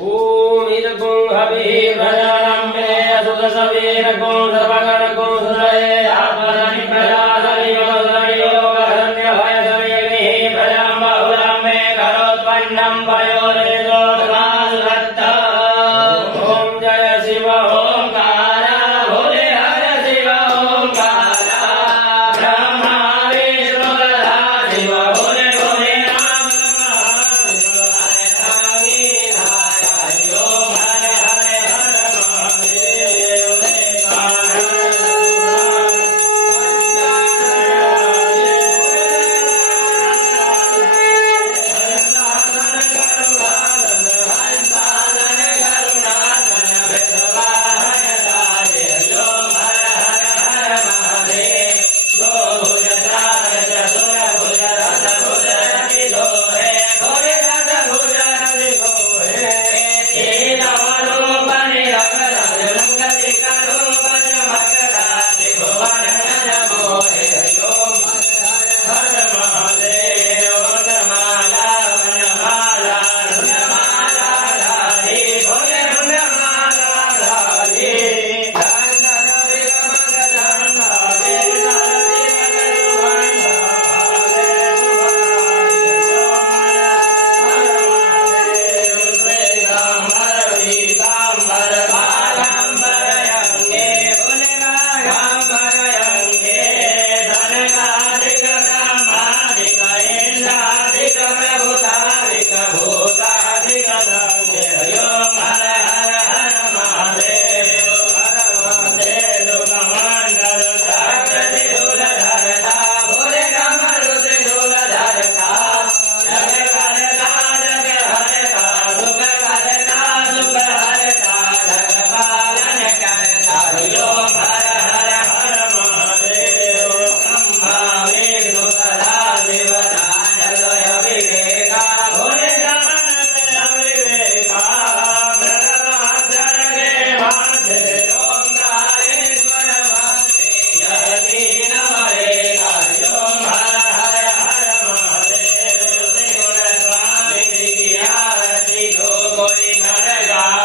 ओम इदकुं हवि प्रजानं मे सुदसवीरकुं सर्वगणकुं सुदये आपदानि प्रजासनि वदसनि योगधन्यभयसविग्निः प्रजां बहुलां मे करोत्पन्नं पयोरेजो धर्मासुरत्ता ॐ जय शिव ओंकार भोले हर शिव ओंकार ब्रह्मा विष्णु तथा शिव भोले भोले नाम Hare